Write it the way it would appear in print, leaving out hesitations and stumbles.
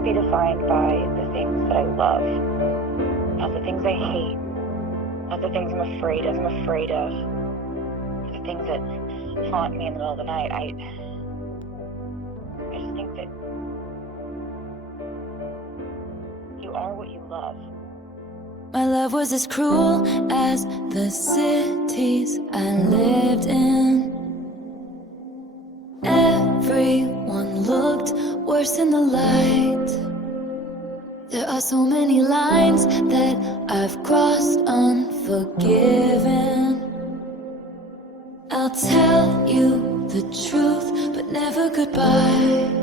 to be defined by the things that I love, not the things I hate, not the things I'm afraid of, the things that haunt me in the middle of the night. I just think that you are what you love. My love was as cruel as the cities I lived in. Everyone looked worse in the light. There are so many lines that I've crossed unforgiven. I'll tell you the truth, but never goodbye.